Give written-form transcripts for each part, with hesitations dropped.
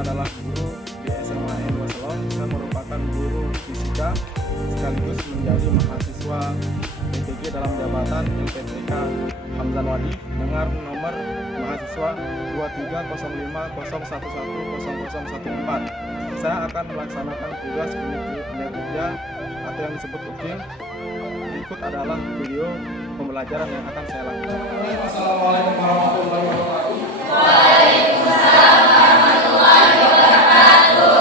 adalah guru di SMA Negeri Selong. Saya merupakan guru fisika sekaligus menjadi mahasiswa PTG dalam jabatan LPTK Hamzan Wadi dengan nomor mahasiswa 230501100014. Saya akan melaksanakan tugas unit kerja atau yang disebut UKIM. Berikut adalah video pembelajaran yang akan saya lakukan. Assalamualaikum warahmatullahi wabarakatuh. Waalaikumsalam warahmatullahi wabarakatuh.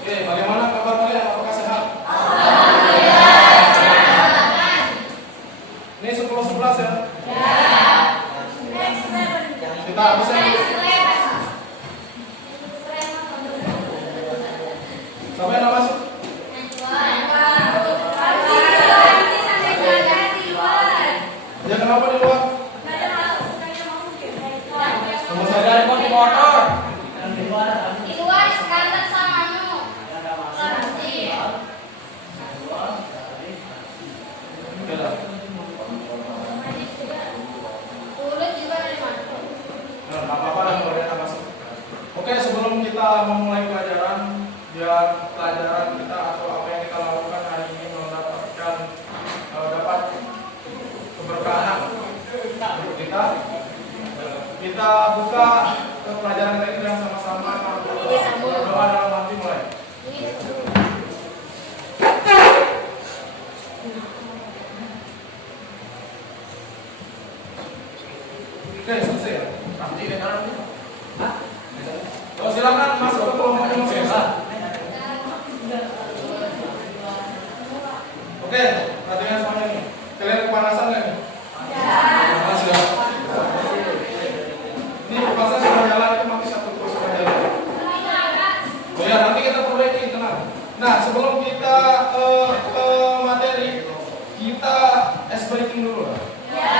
Oke, bagaimana kabar kalian? Apakah sehat? Alhamdulillah sehat. Ini 10-11 ya? Ya. Kita bisa sampai nama masuk? Ya kenapa di luar? Tunggu saja di motor. Di luar sekarang sama anu. Oke dah. Tulis juga dari mana? Nah, apa-apa dan boleh masuk. Oke, sebelum kita memulai pelajaran, biar pelajaran kita atau apa yang kita lakukan hari ini mendapatkan dapat keberkahan untuk kita buka ke pelajaran kita ini dan sama-sama berdoa dalam hati mulai. Oke, selesai ya? Nanti ke dalam ini. Oh, silakan masuk ke kelompoknya masing-masing. Oke, perhatikan semuanya nih. Kalian kepanasan nggak nih? Ya. Sudah. Ini puasa sudah jalan, itu masih satu kurs sudah jalan. Oh ya, nanti kita perbaiki, tenang. Nah, sebelum kita materi, kita ice breaking dulu. Ya.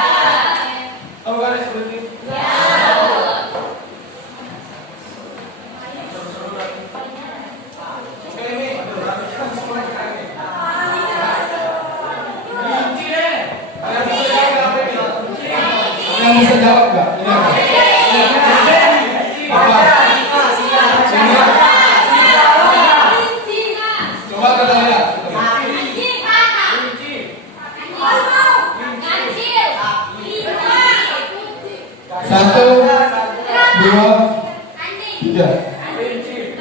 Tahu kan ice breaking? Ya. Oke, ini kalian bisa jawab nggak? Ini apa? Singa. Coba kita lihat. Satu, dua, tiga.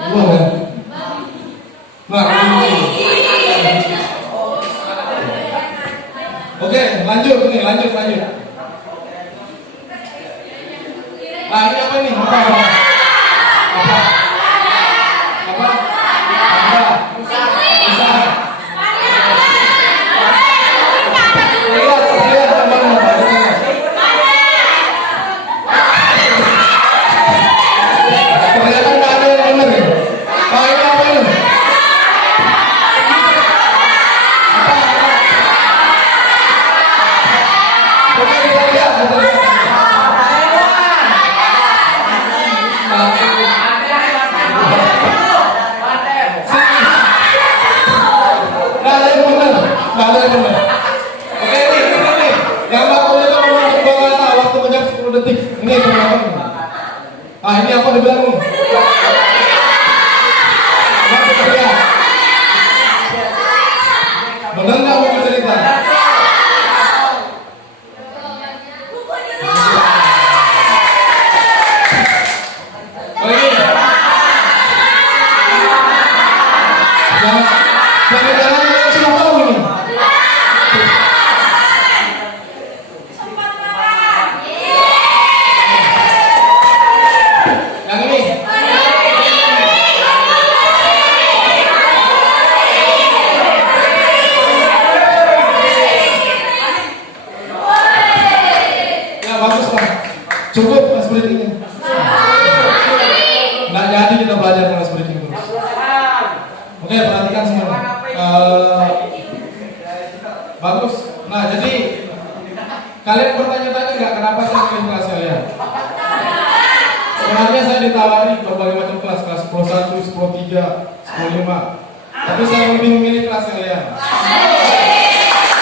Dua kan? Nah, oke, lanjut nih, lanjut. Nah, ini apa nih? Apa? Ini apa dibilang nih? Benar nggak mau cerita? Jangan sudah tahu ini. Yang ini. Ya bagus lah. Cukup mas breaking-nya. Nggak jadi kita belajar mas breaking terus. Oke, perhatikan semua. Bagus. Nah, jadi kalian bertanya-tanya nggak kenapa saya pilih kelas kalian? Sebenarnya saya ditawari berbagai macam kelas 10-1, 10-3, 10-5. Tapi saya lebih memilih kelas kalian.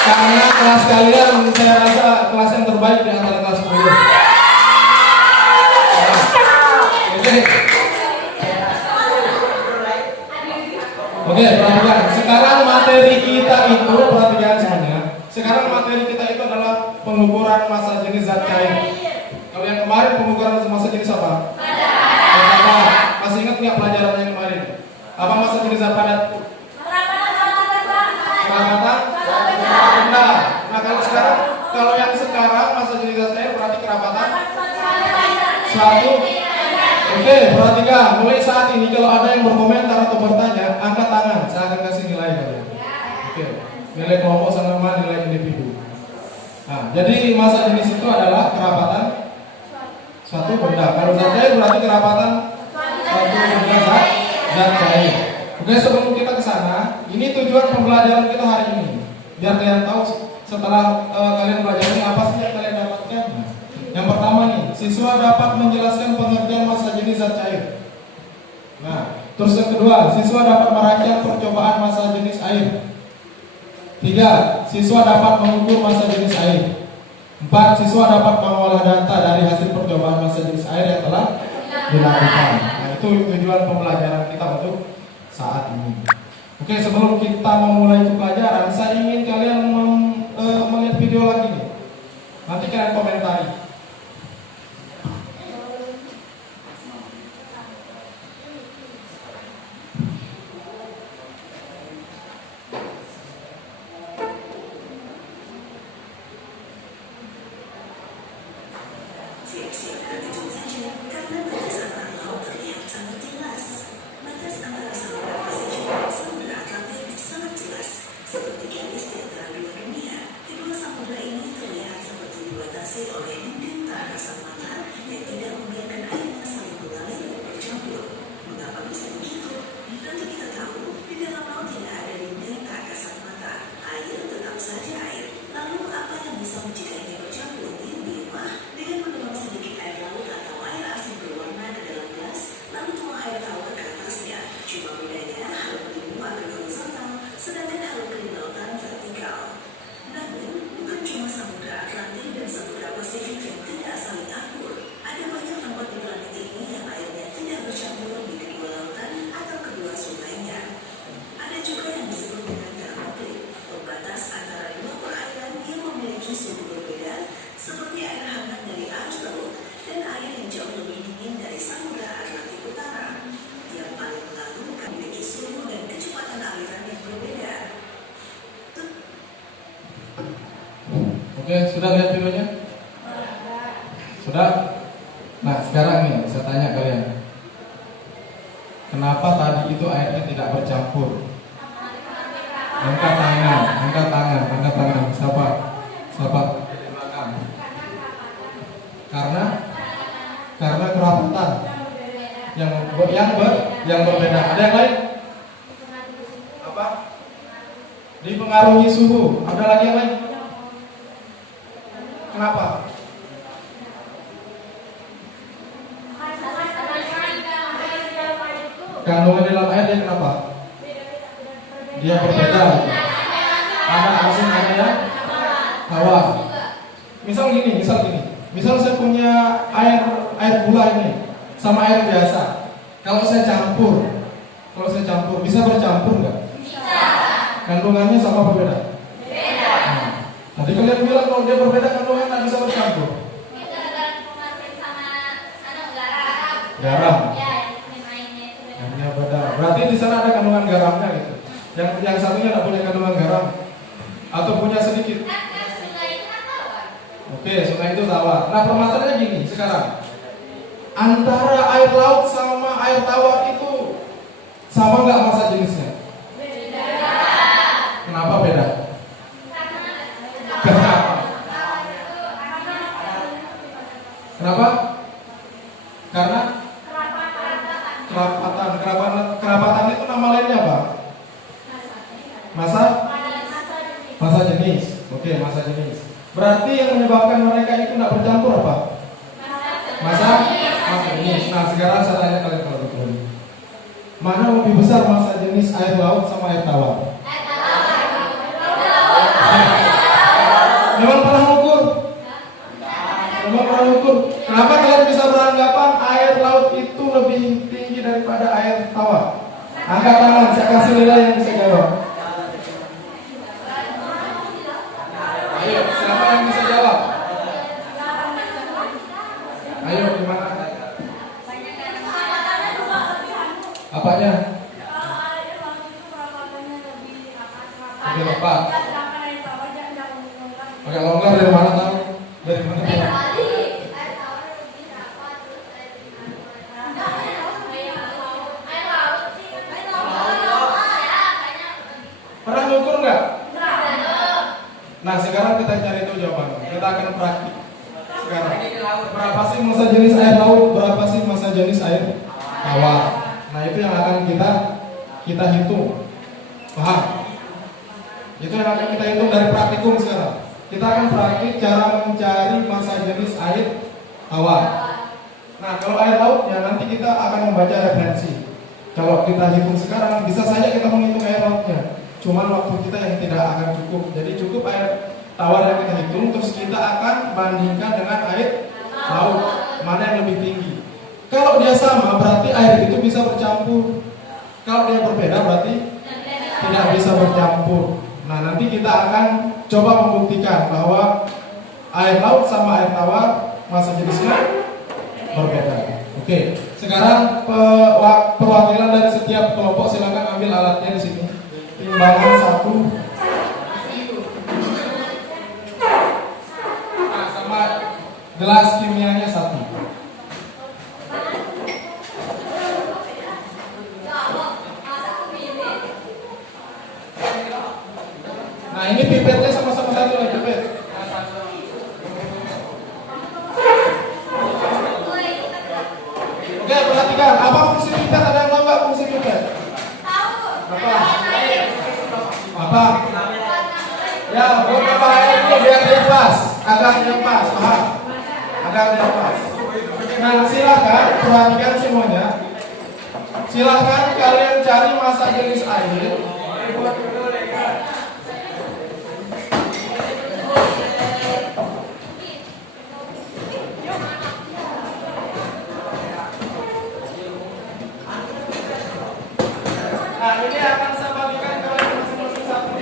Karena kelas kalian saya rasa kelas yang terbaik di antara kelas 10. Oke. Oke, perhatikan. Sekarang materi kita itu, perhatikan semuanya. Sekarang materi kita itu adalah pengukuran massa jenis zat cair. Kalau yang kemarin pengukuran massa jenis apa? Padat. Masih ingat nggak pelajaran yang kemarin? Apa massa jenis zat padat? Kerapatan? Rendah. Nah kalau yang sekarang massa jenis zat cair berarti kerapatan? Suatu. Oke, perhatikan. Mulai saat ini kalau ada yang berkomentar atau bertanya, angkat tangan. Saya akan kasih nilai kalian. Oke, nilai kelompok sama nilai individu. Nah, jadi massa jenis itu adalah kerapatan suatu benda. Kalau zat cair berarti kerapatan suatu benda zat cair. Oke, sebelum kita ke sana, ini tujuan pembelajaran kita hari ini. Biar kalian tahu setelah kalian belajar ini apa sih yang kalian dapatkan. Yang pertama nih, siswa dapat menjelaskan pengertian massa jenis zat cair. Nah, terus yang kedua, siswa dapat merancang percobaan massa jenis air. 3. Siswa dapat mengukur massa jenis air. 4. Siswa dapat mengolah data dari hasil percobaan massa jenis air yang telah dilakukan. Nah, itu tujuan pembelajaran kita untuk saat ini. Oke, sebelum kita memulai pelajaran, saya ingin kalian melihat video lagi nih. Nanti kalian komentari. Siap-siapkan kejut saja, karena batas antara laut terlihat sangat jelas. Batas antara Samudra Pasifik dan Samudra Atlantik sangat jelas, seperti garis di antara dua dunia. Kedua samudra ini terlihat seperti dibatasi oleh dinding tak kasat mata yang tidak membiarkan airnya saling mengalir dan bercampur. Mengapa bisa begitu? Tentu kita tahu, di dalam laut tidak ada dinding tak kasat mata. Air tetap saja air. Lalu apa yang bisa mencegahnya bercampur? Dengan menuang sedikit air laut atau air asin berwarna ke dalam gelas, lalu tuang air tawar ke atasnya. Cuma bedanya halu kering akan horizontal, sedangkan halu kering lautan vertikal. Namun, bukan cuma Samudra Atlantik dan Samudra Pasifik yang tidak saling akur. Ada banyak tempat di planet ini yang airnya tidak bercampur di kedua lautan atau kedua sungainya. Ada juga yang disebut dengan termoklit, pembatas antara dua perairan yang memiliki suhu berbeda, seperti air hangat dari arus laut dan air yang jauh lebih dingin dari Samudra Atlantik Utara. Yang paling mengagumkan memiliki suhu dan kecepatan aliran yang berbeda. Oke, sudah lihat videonya? Sudah? Nah, sekarang nih saya tanya kalian. Kenapa tadi itu airnya tidak bercampur? Angkat tangan. Siapa? Karena kerapatan yang berbeda. Ada yang lain? Apa? Dipengaruhi suhu. Ada lagi yang lain? Kenapa? Kandungan di dalam air dia kenapa? Dia berbeda. Ada asin, ada yang tawar. Misal gini. Misal saya punya air gula ini sama air biasa. Kalau saya campur, bisa bercampur nggak? Bisa. Kandungannya sama berbeda? Beda. Tadi kalian bilang kalau dia berbeda kandungannya nggak bisa bercampur. Beda dengan pematrik sama Garam. Ya, yang lainnya itu beda. Hanya beda. Berarti di sana ada kandungan garamnya gitu. Yang satunya nggak punya kandungan garam atau punya sedikit. Sungai itu kan tawar. Oke, sungai itu tawar. Nah, permasalahannya gini sekarang. Antara air laut sama air tawar itu sama nggak massa jenisnya? Beda. Kenapa beda? Kenapa? Karena kerapatan itu nama lainnya apa? Massa jenis. Oke, massa jenis. Berarti yang menyebabkan mereka itu tidak bercampur apa? Massa jenis. Nah, sekarang saya tanya kalian kalau betul. Mana lebih besar massa jenis air laut sama air tawar? Memang pernah ukur? Kenapa kalian bisa beranggapan air laut itu lebih tinggi daripada air tawar? Angkat tangan, saya kasih nilai yang bisa jawab. Ayo, siapa yang bisa jawab? Ayo, gimana? Apanya? Lebih lepas. Oke, longgar dari mana tahu? Dari mana tahu? Pernah ngukur nggak? Nah, sekarang kita cari tahu jawabannya. Kita akan praktik. Sekarang, berapa sih massa jenis air laut? Berapa sih massa jenis air tawar? Nah, itu yang akan kita hitung. Paham? Itu yang akan kita hitung dari praktikum sekarang. Kita akan praktik cara mencari massa jenis air tawar. Nah, kalau air lautnya nanti kita akan membaca referensi. Kalau kita hitung sekarang, bisa saja kita menghitung air lautnya. Cuman waktu kita yang tidak akan cukup. Jadi cukup air tawar yang kita hitung, terus kita akan bandingkan dengan air laut, mana yang lebih tinggi. Kalau dia sama, berarti air itu bisa bercampur. Kalau dia berbeda, berarti tidak bisa bercampur. Nah, nanti kita akan coba membuktikan bahwa air laut sama air tawar massa jenisnya berbeda. Oke, sekarang perwakilan dari setiap kelompok silakan ambil alatnya di sini. Timbangan 1. Nah, sama gelas kimianya 1. Nah, ini pipetnya sama-sama 1 lagi pipet. Oke, perhatikan. Apa fungsi pipet? Ada yang tahu nggak fungsi pipet? Apa? Ya, buat apa air ini biar dia pas, agar dia pas, paham? Agar dia pas. Nah, silakan perhatikan semuanya. Silakan kalian cari massa jenis air. Nah, ini akan saya bagikan kalian masing-masing satu.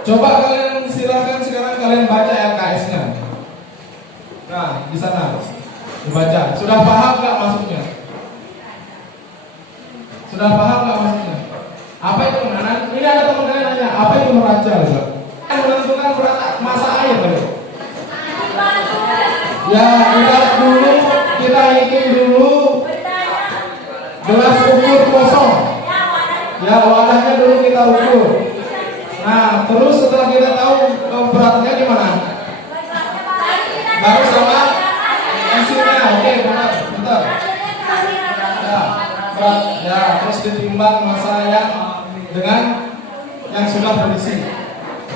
Coba kalian silakan sekarang kalian baca LKS-nya. Nah, di sana dibaca. Sudah paham nggak maksudnya? Sudah paham nggak maksudnya? Apa itu menanam? Ini ada teman kalian nanya, apa itu meraca? Menentukan berat massa air, loh. Ya, kita dulu kita hitung dulu gelas ukur kosong. Ya, wadahnya dulu kita ukur. Nah, terus setelah kita tahu beratnya gimana? Baru sama isinya. Oke, bentar. Ya, berat. Ya, terus ditimbang massa yang dengan yang sudah berisi.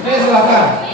Oke, silakan.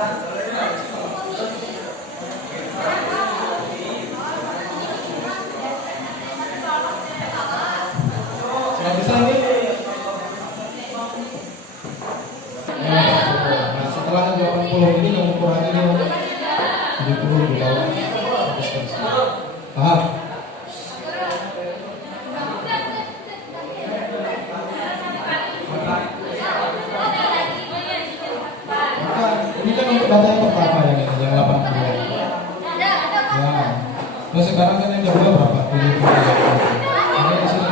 Sudah bisa ini? Nah, setelah 80 ini kamu kurangi 70 di bawah. Paham? Ini kan untuk data yang pertama yang 80. Ya. Terus sekarang kan yang kedua berapa? 70. Ini di sini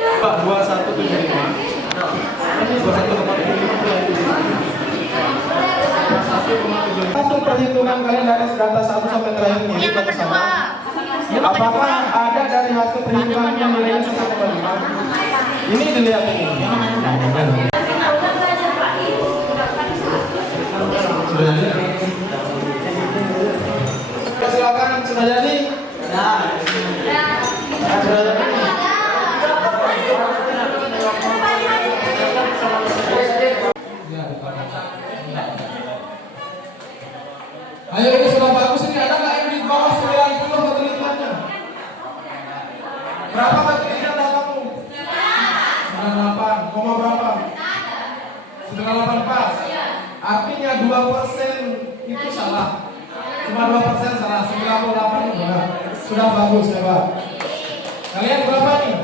berapa? 2175. Ini 21,75. Langsung perhitungan kalian dari data 1 sampai terakhir ini. Yang kedua. Apakah ada dari hasil perhitungan yang nilainya 1,5? Ini dilihat ini. Sudah jadi? Silakan, sudah jadi? Sudah jadi? Ayo, ini sudah bagus ini. Ada nggak yang di bawah 90 ketelitiannya? Berapa ketelitian datamu? 98, koma berapa? 98 pas. Artinya 2% itu salah. Cuma 2% salah. 98 itu benar. Sudah bagus ya Pak. Kalian berapa nih?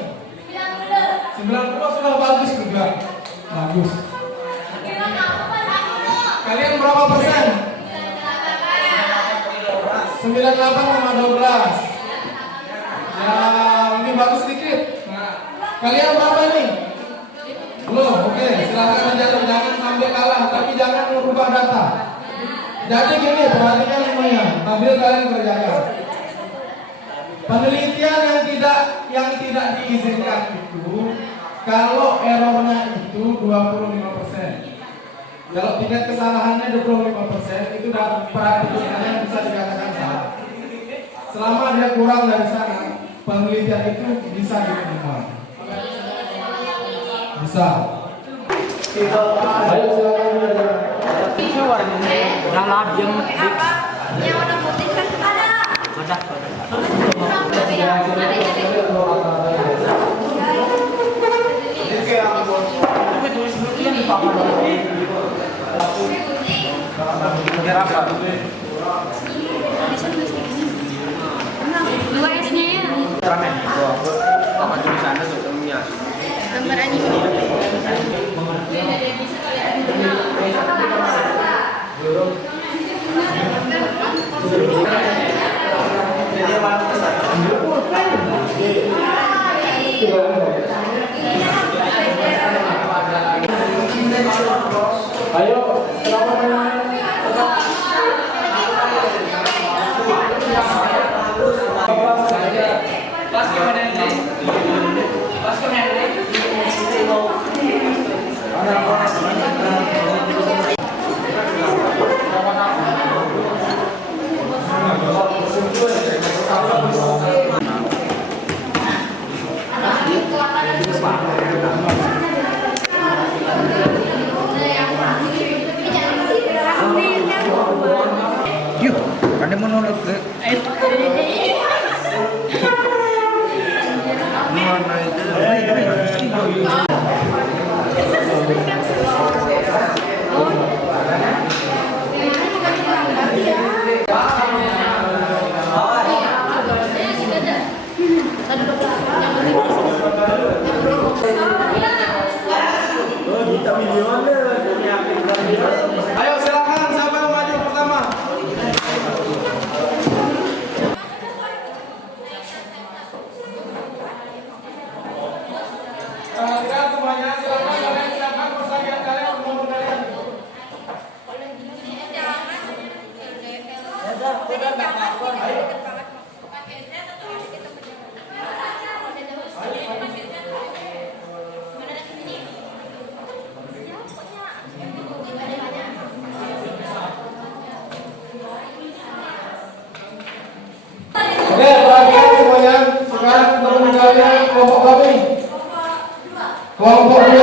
90 sudah bagus juga. Bagus. Kalian berapa persen? 98,12. Ya, ini bagus sedikit. Nah, kalian berapa nih? Belum, oke. Silakan menjawab, jangan sampai kalah, tapi jangan merubah data. Jadi gini, perhatikan semuanya. Sambil kalian kerjakan. Penelitian yang tidak diizinkan itu, kalau errornya itu 25%. Kalau tingkat kesalahannya 25%, itu perhatiannya bisa dikatakan salah. Selama dia kurang dari sana, penelitian itu bisa diterima. Bisa. Ayo silakan belajar. Yang warna putih kan ada. Dua S-nya ya. Gambar anime. Ayo, siapa main? Yuk, ada menurut ke Ayo silakan, siapa yang maju pertama? Lihat semuanya, silakan kalian siapkan persaingan kalian nomor kalian. Oke, perhatikan semuanya. Sekarang teman kalian kelompok kami. Kelompok 2.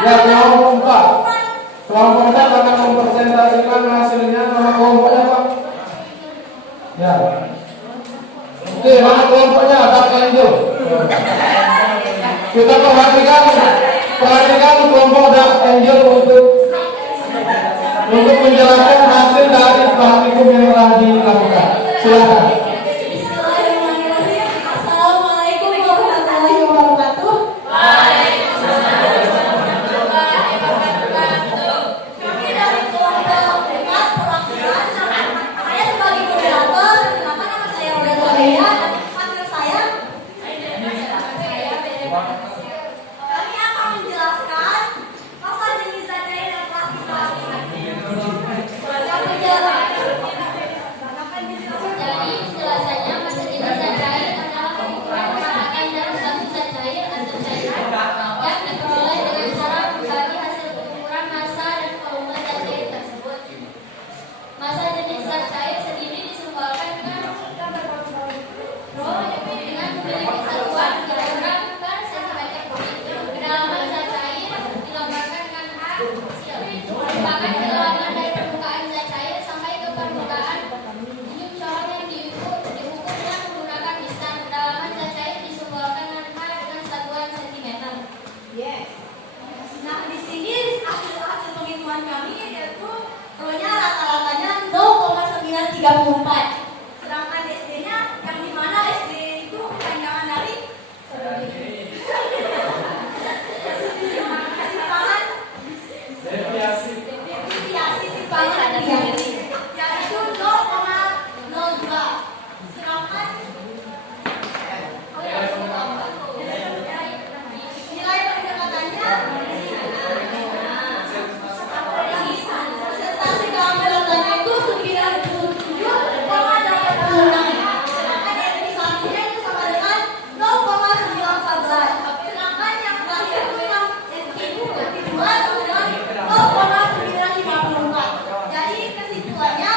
Ya, kelompok 4. Kelompok Z akan mempresentasikan hasilnya. Nama kelompoknya Pak? Ya. Oke, mana kelompoknya? Dark Angel. Kita perhatikan kelompok Dark Angel untuk menjelaskan hasil dari praktikum yang telah dilakukan. Silakan. Bismillahirrahmanirrahim. Assalamualaikum warahmatullahi wabarakatuh. Kami dari kelompok Mas Perwakilan. Saya sebagai moderator. Nama saya Roda Zoya dan partner saya. Kami akan menjelaskan masa jenis zat cair dan plastik. Jadi penjelasannya masa jenis zat cair adalah ukuran pergerakan dalam satu zat cair atau cairan yang diperoleh dengan cara membagi hasil pengukuran massa dan volume zat cair tersebut. Masa jenis zat cair sendiri disumbalkan dengan memiliki satuan kilogram per sentimeter kubik. Kedalaman zat cair digambarkan dengan H merupakan kedalaman dari permukaan zat cair sampai ke permukaan minyak corong yang diukurnya menggunakan mistan. Kedalaman zat cair disumbalkan dengan H dengan satuan sentimeter. Yes. Nah, di sini hasil penghitungan kami yaitu rho-nya rata-ratanya 0,934. Sedangkan SD-nya yang di mana SD itu panjangan dari simpangan Deviasi. simpangan deviasi yaitu 0,02. Sedangkan nilai pendekatannya presentasi keanggotaannya itu 97,86. Sedangkan definisinya itu sama dengan 0,914. Sedangkan yang terakhir itu yang kedua sama dengan 0,954. Jadi kesimpulannya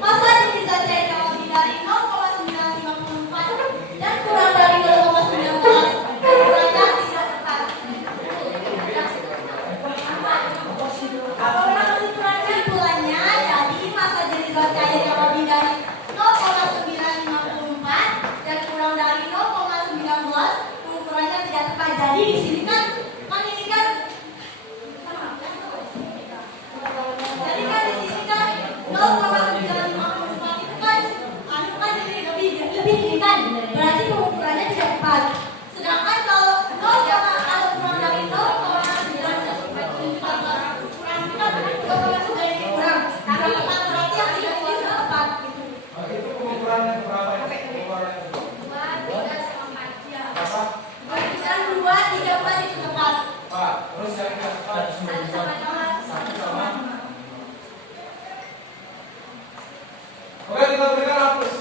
masa jenis zat cair yang lebih dari 0,954 dan kurang dari 0,19 ukurannya tidak tepat. Kesimpulannya, jadi masa jenis zat cair yang lebih dari 0,954 dan kurang dari 0,19 ukurannya tidak tepat. Jadi di sini kan ini kan jadi kan di sini kan 0,954 itu kan ini lebih kan berarti pengukurannya tidak tepat. Sedangkan kalau kurang dari 0,954 kurang kan 0,9 kurang. Tapi tepat berarti yang tidak ini sudah tepat gitu. Itu pengukurannya berapa ya? Pengukurannya. 2, 3, sama 4. Ya. Apa? Dan 2, 3, 4 itu tepat. Pak, terus yang keempat. 1 sama 2. 1 sama. Oke, kita berikan hapus.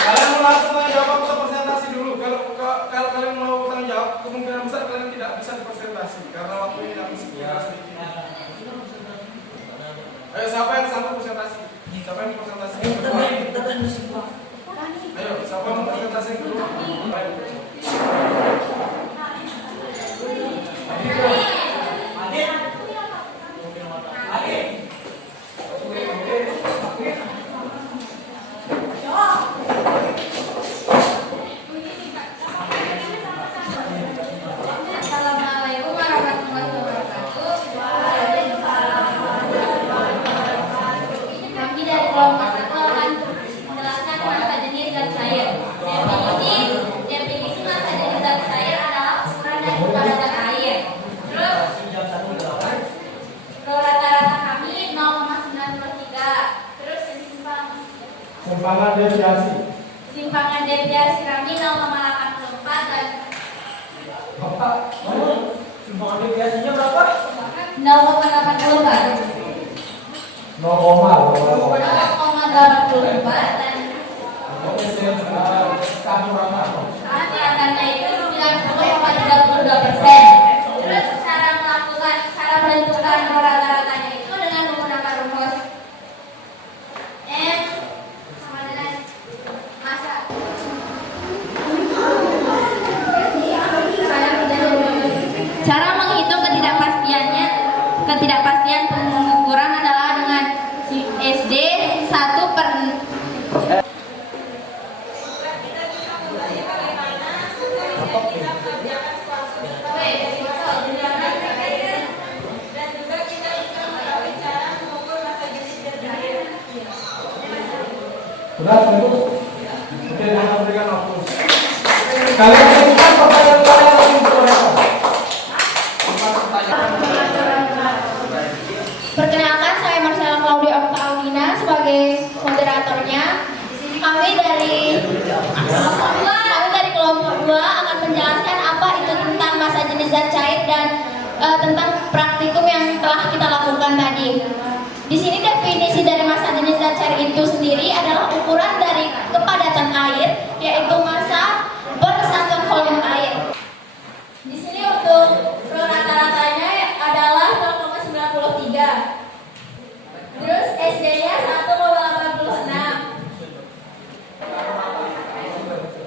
Kalian mau langsung tanya jawab atau presentasi dulu? Kalau kalian mau tanya jawab, kemungkinan besar kalian tidak bisa dipresentasi karena waktunya yang sedikit. Ayo, siapa yang sanggup presentasi? Siapa yang presentasi? Ayo, siapa yang mau presentasi dulu? Ayo. Assalamualaikum warahmatullahi wabarakatuh. Kami dari kelompok 1 akan menjelaskan masa jenis zat cair. Definisi masa jenis zat cair adalah ukuran dari kepadatan air. Terus rata-rata kami 0,923. Terus Simpangan deviasi. simpangan deviasi kami 0,84 dan Bapak, simpangan deviasinya berapa? 0,84 dan nanti akan naik ke 90,32%. Terus cara menentukan rata-ratanya itu dengan menggunakan rumus M sama dengan massa. kita kerjakan suatu dan juga kita bisa mengetahui cara mengukur massa jenis zat cair. Sudah cukup? Oke, kita berikan waktu. Kalian siapkan pertanyaan kalian langsung ke mereka. Perkenalkan, saya Marcella Claudia Octavina sebagai moderatornya. Kami dari kelompok 2 akan menjelaskan apa itu tentang massa jenis zat cair dan tentang praktikum yang telah kita lakukan tadi. Di sini definisi dari massa jenis zat cair itu sendiri adalah ukuran dari kepadatan air, yaitu massa per satuan volume air. Di sini untuk rata-ratanya adalah 0,93. Terus SD-nya 1,86.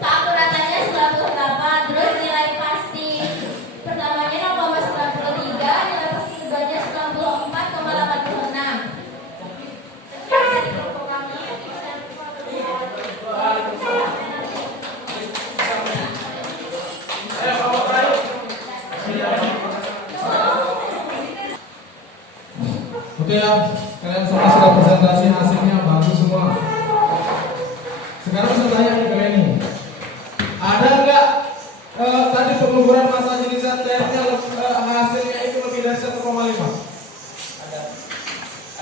Keakuratannya 98. Terus nilai pasti pertamanya 0,93, nilai pasti keduanya 94,86. Oke ya, kalian semua sudah presentasi hasilnya bagus semua. Sekarang saya tanya nih kalian ini, ada nggak tadi pengukuran massa jenis zat cairnya hasilnya itu lebih dari 1,5?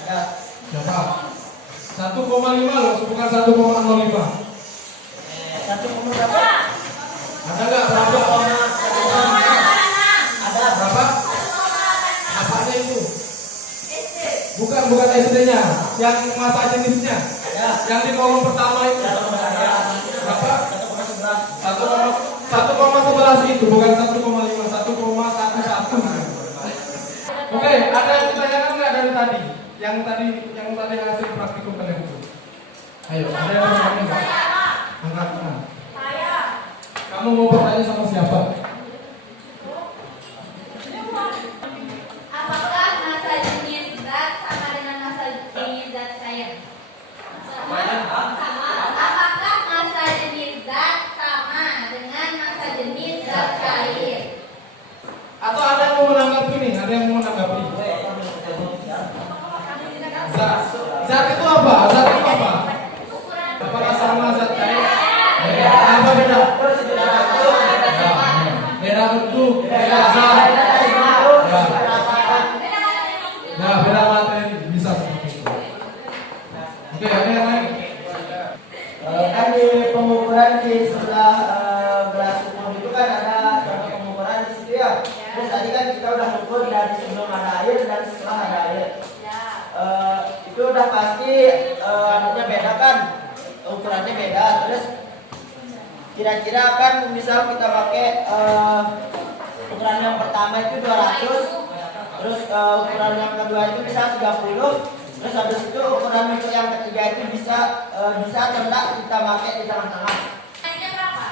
Ada. Siapa? 1,5 loh, bukan 1,05. 1, berapa? Ada nggak berapa? Ada. Berapa? Apanya itu? Bukan SD-nya, yang massa jenisnya. Ada. Yang di kolom pertama itu. Berapa? 1,11 itu, bukan 1,5, 1,11. Oke, ada yang ditanyakan nggak dari tadi? Yang tadi hasil praktikum kalian itu. Ayo, ada yang bertanya nggak? Angkat tangan. Kamu mau bertanya sama siapa? Apakah massa jenis zat sama dengan massa jenis zat cair? Apakah massa jenis zat sama dengan massa jenis zat cair? Atau ada yang mau menanggapi nih? Ada yang mau menanggapi? Zat itu apa? Zat itu apa? Apakah sama zat cair? Apa beda? Beda bentuk, beda zat. Ya, beda materi bisa seperti itu. Oke, ada yang lain? Kan di pengukuran di sebelah gelas umum itu kan ada contoh pengukuran di situ ya. Terus tadi kan kita udah mengukur dari sebelum ada air dan setelah ada air. Itu udah pasti anunya beda kan, ukurannya beda. Terus kira-kira kan misal kita pakai ukuran yang pertama itu 200. Terus ukuran yang kedua itu bisa 30. Terus habis itu ukuran untuk yang ketiga itu bisa atau enggak kita pakai di tengah-tengah. Nilainya berapa?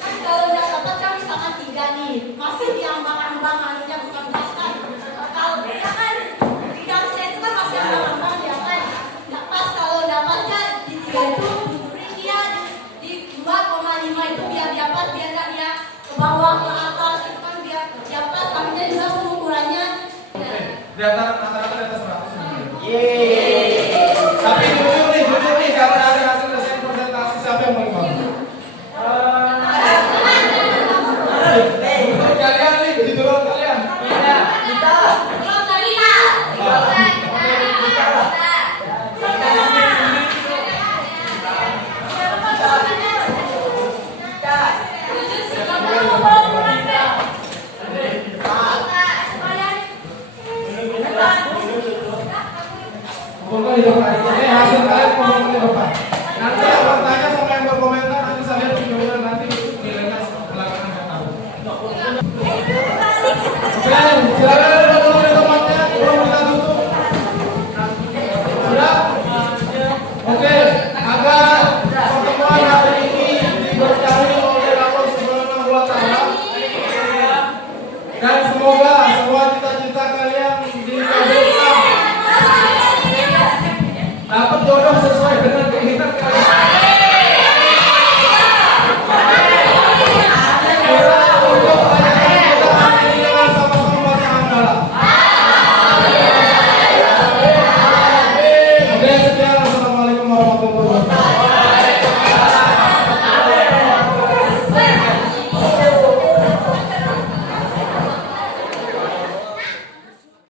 Kan kalau udah dapat kan misalkan 3 nih, masih diambang-ambang anunya bukan pas kan. Kalau ya kan 300 itu kan masih ambang-ambang ya kan. Nggak pas kalau dapatnya di 3 itu diberi dia di 2,5 itu biar dapat biar nggak dia ke bawah ke atas itu kan biar dapat kaminya juga pengukurannya. Di antara di atas 100. Yeay. Tapi jujur nih, kalau ada hasil presentasi siapa yang paling bagus? Menurut kalian nih, di duluan kalian. Kita. Kalau tadi Pokoknya